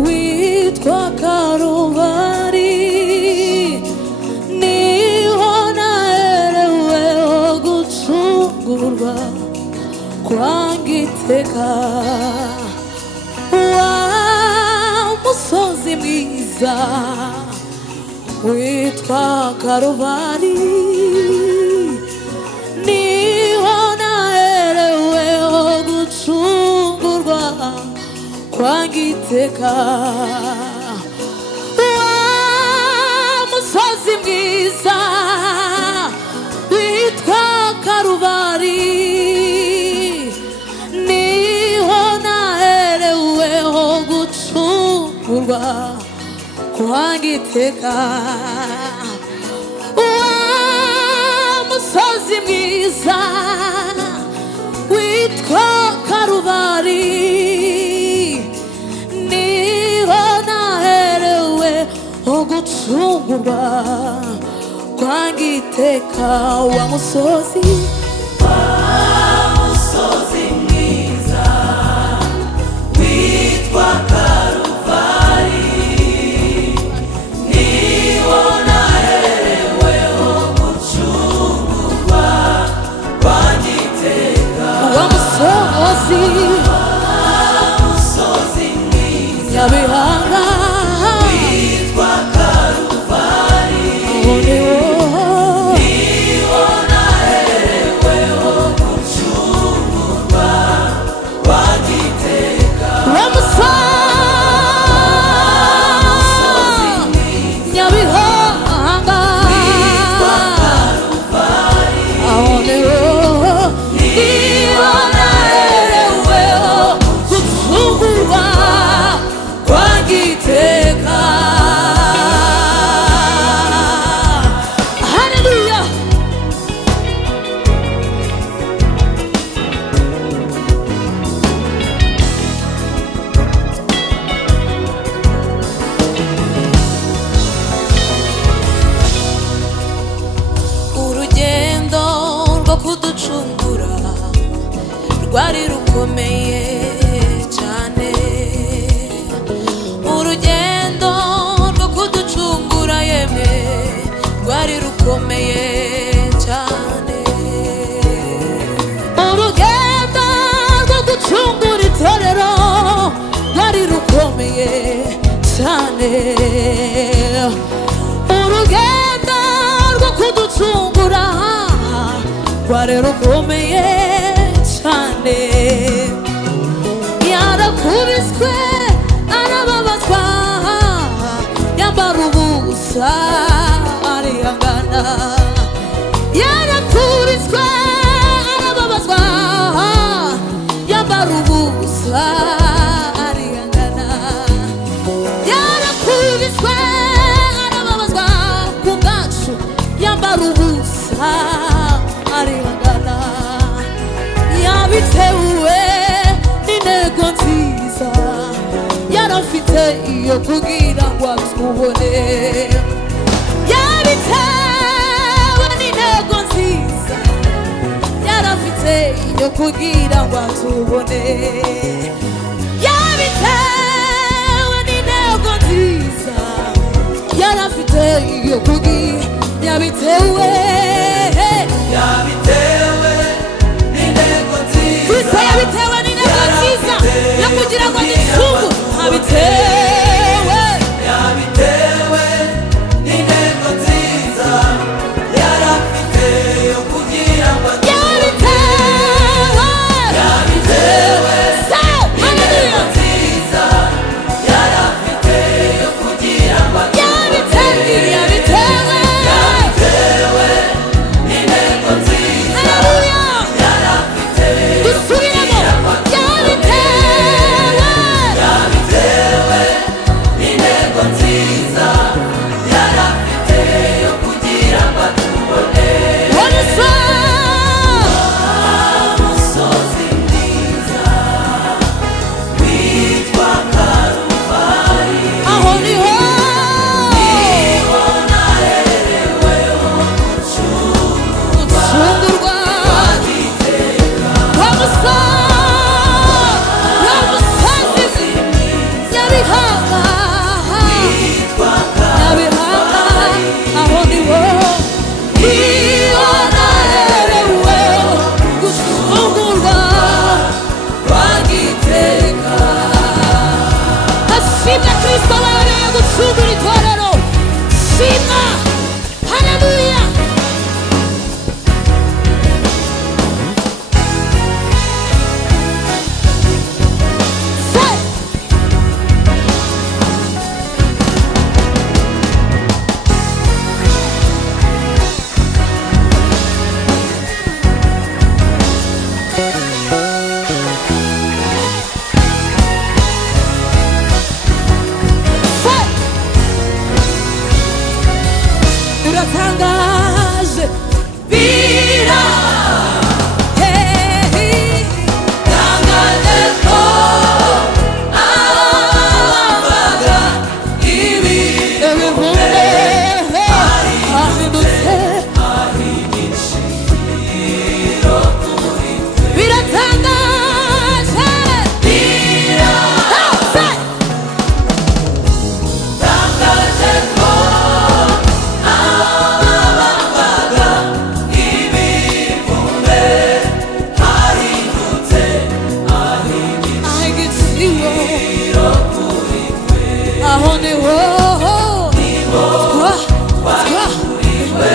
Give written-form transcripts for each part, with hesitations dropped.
witwa Karubari niho nahereweho gucungurwa kwangiteka wa musozi mwiza witwa Karubari niho nahereweho gucungurwa kwangiteka wa musozi mwiza witwa Karubari niho nahereweho gucungurwa kwangiteka wa musozi mwiza witwa Karubari gucungurwa kwangiteka wa musozi mwiza witwa Karubari niho nahereweho gucungurwa kwangiteka wa musozi mwiza Nyabihanga rwari rukomeye cyane urugendo rwo kuducungura yemwe rwari rukomeye cyane urugendo rwo gucungura itorero rwari rukomeye cyane urugendo rwo kuducungura rwari rukomeye yarakubiswe arababazwa yambara ubusa arihangana yarakubiswe arababazwa yambara ubusa arihangana yarakubiswe arababazwa ku bwacu yambara ubusa arihangana yabitewe n'intego nziza yarafite iyo kugira ngo atubone yabitewe n'intego nziza yarafite iyo kugira ngo atubone yabitewe n'intego nziza yarafite iyo kugira yabitewe yabitewe n'intego nziza yo kugira ngo ducungu yabitewe n'intego nziza yarafite yo kugira ngo yabitewe shimwa Kristo wayoboye gucungura itorero shimwa haleluya biratangaje tangaje ko abambaga ibihumbi ahindutse ari igiciro kuri twe biratangaje tangaje ko abambaga ibihumbi ahindutse ari igiciro kuri twe aho niho twaturiwe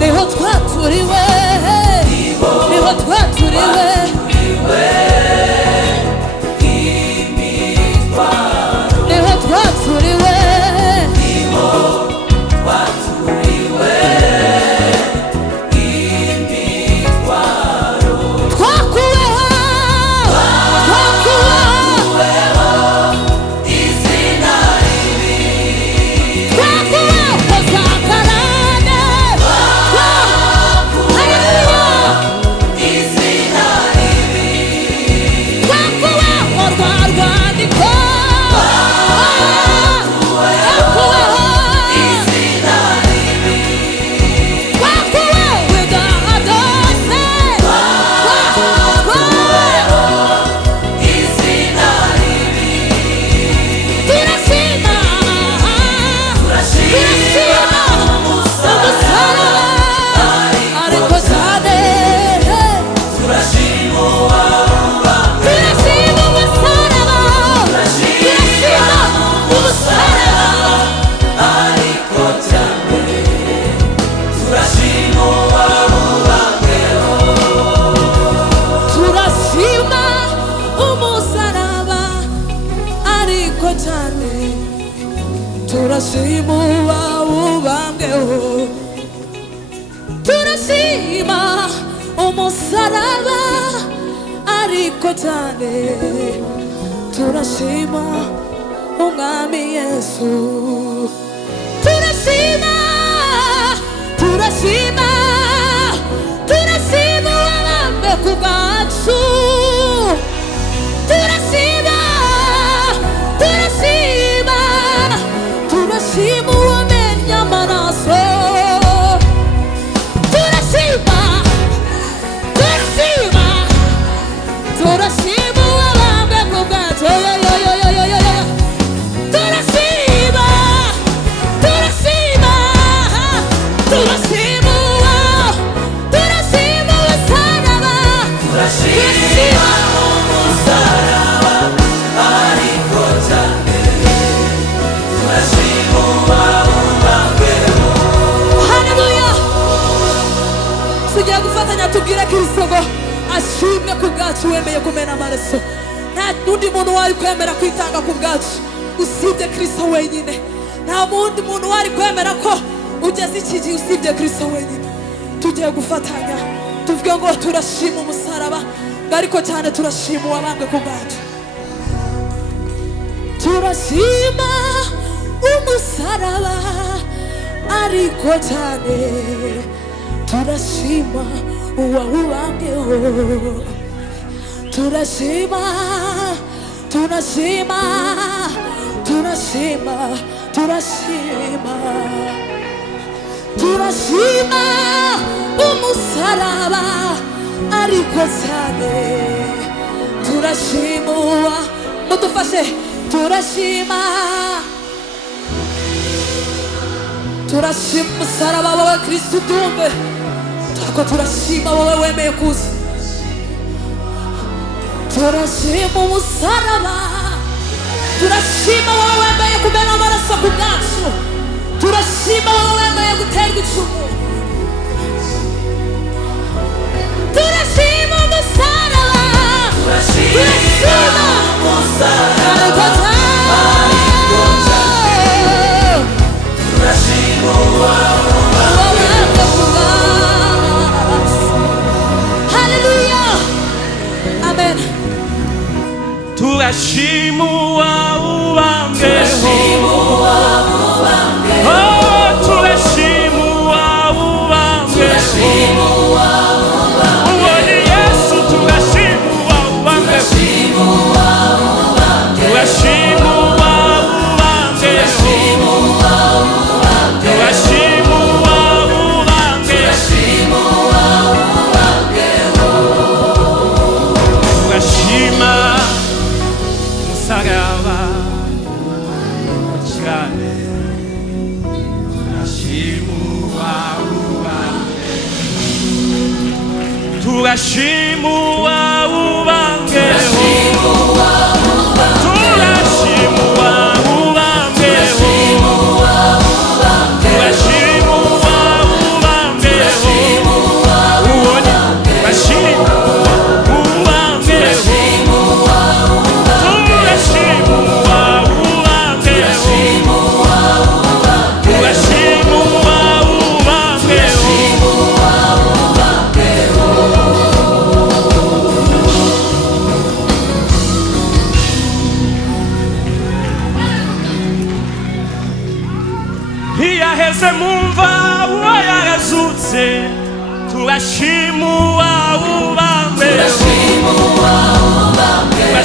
niho twaturiwe niho twaturiwe niho twaturiwe twakuweho izina twakuweho za karande haleluya izina twakuweho rwa rwandiko twakuweho izina twakuweho igaha dose izina turashima turashima umusaraba ariko cyane turashima umusaraba turashima umusaraba ariko cyane turashima uwabubambeho turashima umusaraba ariko cyane turashima uwawubambweho turashima umusaraba ariko cyane turashima umwami Yesu turashima turashima turashima uwabambwe ku bwacu turashima turashima turashima uwamennye amaraso turashima turashima turashima uwabambwe ku bwacu turashima turashima turashima turashima umusaraba turashima umusaraba ariko cyane turashima uwabubambeho haleluya tugiye gufatanya tubwire Kristo ngo ashimwe ku bwacu wemeye kumena amaraso nta n'undi muntu wari kwemera kwitanga ku bwacu usibye Kristo wenyine nta wundi muntu wari kwemera ko ugeze iki gihe usibye Kristo wenyine tugiye gufatanya tuvuge ngo turashima umusaraba ariko cyane turashima uwabambwe ku bwacu turashima umusaraba ariko cyane turashima uwawubambweho turashima turashima turashima turashima turashima umusaraba ariko cyane turashima mudufashe turashima turashima umusaraba wawe Kristo tumve turashima wowe wemeye kuza turashima umusaraba, turashima wowe wemeye kumena amaraso ku bwacu, turashima wowe wemeye guterwa icumu, turashima umusaraba, turashima umusaraba, turashima Amen. Turashima uwawubambeho, oh turashima uwawubambeho, uwo ni Yesu. Turashima uwawubambeho, turashima uwawubambeho, turashima uwawubambeho, turashima musaraba cyane, turashima uwawubambeho, turashima uwawubambeho, turashima uwawubambeho, turashima uwawubambeho, uwoni bashima iyaheze mumva uwo yarazutse, turashima uwawubambeho, turashima uwawubambeho,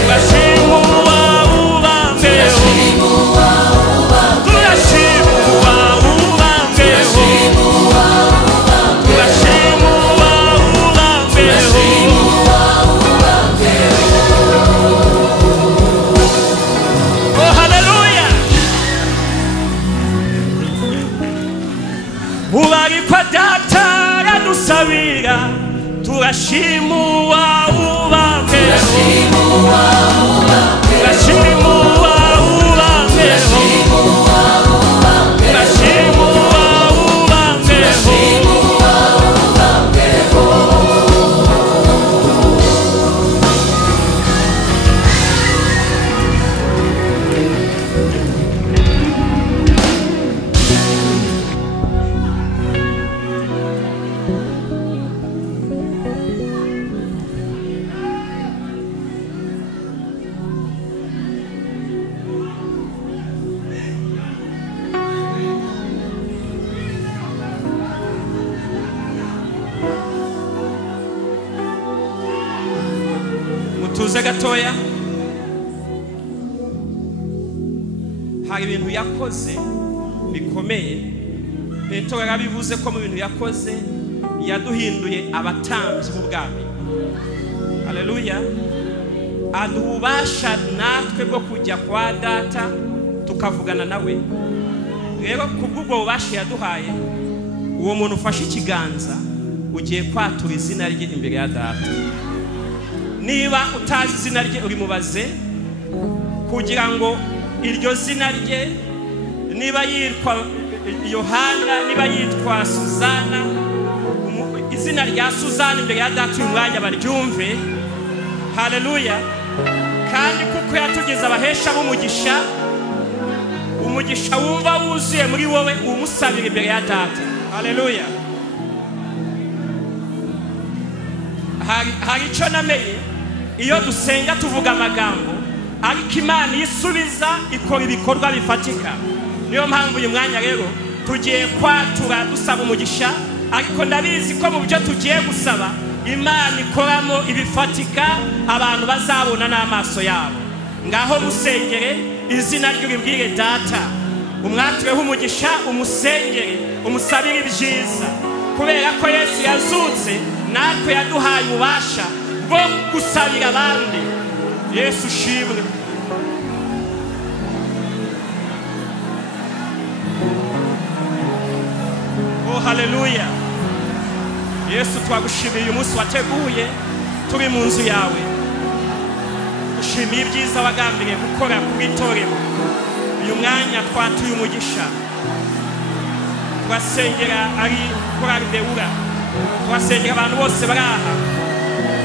turashima uwawubambeho, turashima uwawubambeho, turashima oh haleluya. Ubarikwa data radusabira, turashima uwawubambeho, turashima uwawubambeho, turashima uwawubambeho, turashima uwawubambeho. Mutuze gatoya, hari ibintu yakoze bikomeye. Petero yarabivuze ko mu bintu yakoze yaduhinduye abatambyi b'ubwami. Haleluya. Adubasha natwe bwo kujya kwa data tukavugana nawe. Rero kubwo bubasha yaduhaye, uwo muntu ufashe ikiganza ugiye kwatura izina rye imbere ya data. Niba utazi izina rye urimubaze, kugira ngo iryo zina rye, niba yitwa Yohana, niba yitwa Suzana, izina rya Suzana imbere ya data uyu mwanya baryumve. Haleluya. Kandi kuko yatugeze abahesha b'umugisha, umugisha wumva wuzuye muri wowe umusabira imbere ya data. Haleluya. Hari icyo namenye, iyo dusenga tuvuga amagambo, ariko Imana yisubiza ikora ibikorwa bifatika. Niyo mpamvu uyu mwanya rero tugiye kwatura dusaba umugisha, ariko ndabizi ko mu byo tugiye gusaba Imana ikoramo ibifatika abantu bazabona n'amaso yabo. Ngaho musengere izina ry'uribwire data, umwatureho umugisha, umusengere, umusabire ibyiza, kubera ko Yesu yazutse natwe yaduhaye ububasha bwo gusabira abandi. Yesu shimwe. Oh haleluya. Yesu twagushimiye uyu munsi wateguye turi mu nzu yawe. Ushimiye ibyiza wagambiriye gukora ku itorero. Uyu mwanya twatuye umugisha. Twasengera ari korali Beura. Twasengera abantu bose baraha.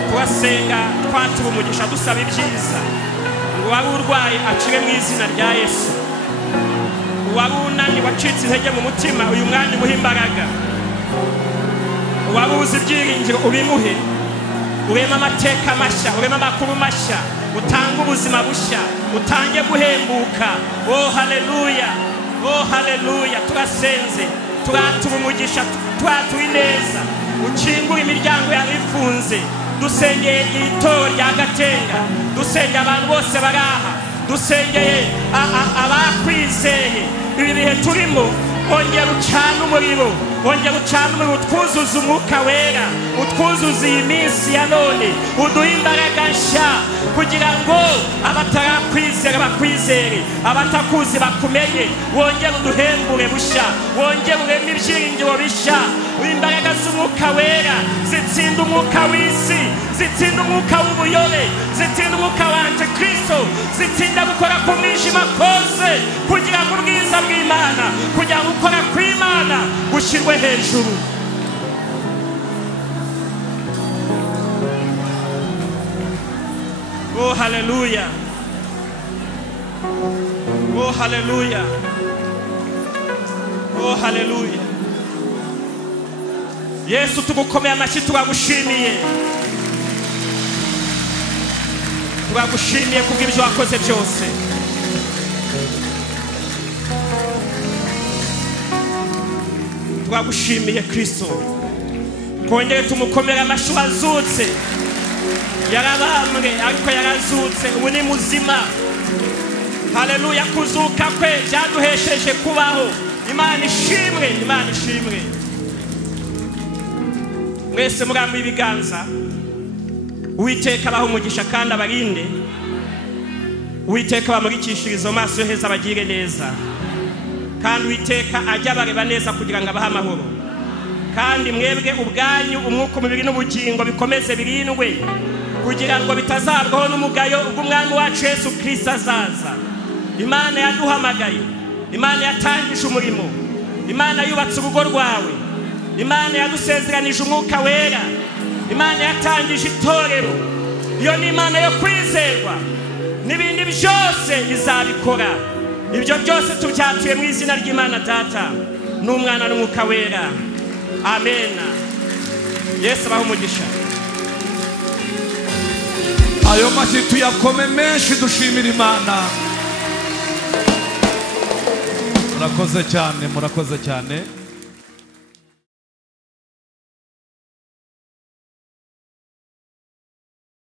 Twasenga twatuye umugisha dusaba ibyiza. Ngo wari urwaye acire mu izina rya Yesu. Wari unani wacitse intege mu mutima uyu mwanya umuhe imbaraga. Wari uzi ibyiringiro ubimuhe. Urema amateka mashya, urema amakuru mashya, utanga ubuzima bushya, utange guhembuka. Oh haleluya, oh haleluya. Turasenze, turatura umugisha, turatura ineza. Ukingura imiryango yawe ifunze. Dusengeye itorero rya Gatenga, dusengeye abantu bose baraha, dusengeye abakwizeye. Ibi bihe turimo ongera ucana umuriro, ongera ucana umuriro, utwuzuza umwuka wera, utwuzuza iyi minsi ya none, uduha imbaraga nshya kugira ngo abatarakwizera bakwizere, abatakuzi bakumenye. Wongera uduhembure bushya, wongera ureme ibyiringiro bishya. Imbaraga z'umwuka wera zitsinda umwuka w'isi, zitsinda umwuka w'ubuyobe, zitsinda umwuka wa Antikristo, zitsinda gukora ku mwijima kose, kugira ngo ubwiza bw'Imana, kugira ngo gukora kw'Imana gushyirwe hejuru. Oh haleluya, oh haleluya, oh haleluya. Yesu tugukomeye amashyi, turagushimiye, turagushimiye kubw'ibyo wakoze byose. Turagushimiye Kristo, kongere tumukomere amashyi. Wazutse, yarabambwe ariko yarazutse, ubu ni muzima. Haleluya, kuzuka kwe byaduhesheje kubaho. Imana ishimwe, Imana ishimwe. Mwese murambuye ibiganza. Uwiteka abaha umugisha kandi abarinde. Uwiteka bamurikishiriza amaso yo heza abagire neza. Kandi Uwiteka ajya bareba neza kugira ngo abahe amahoro. Kandi mwebwe ubwanyu umwuka, umubiri n'ubugingo bikomeze birindwe, kugira ngo bitazabwaho n'umugayo ubw'umwami wacu Yesu Kristo azaza. Imana yaduhamagaye, Imana yatangije umurimo, Imana yubatse urugo rwawe, Imana yadusezeranije umwuka wera, Imana yatangije itorero. Iyo ni Imana yo kwizerwa, n'ibindi byose izabikora. Ibyo byose tubyatuye mu izina ry'Imana Data n'Umwana n'Umwuka wera. Amen. Yesu abaha umugisha. Ayo mashyi tuyakome menshi, dushimira Imana. Murakoze cyane, murakoze cyane.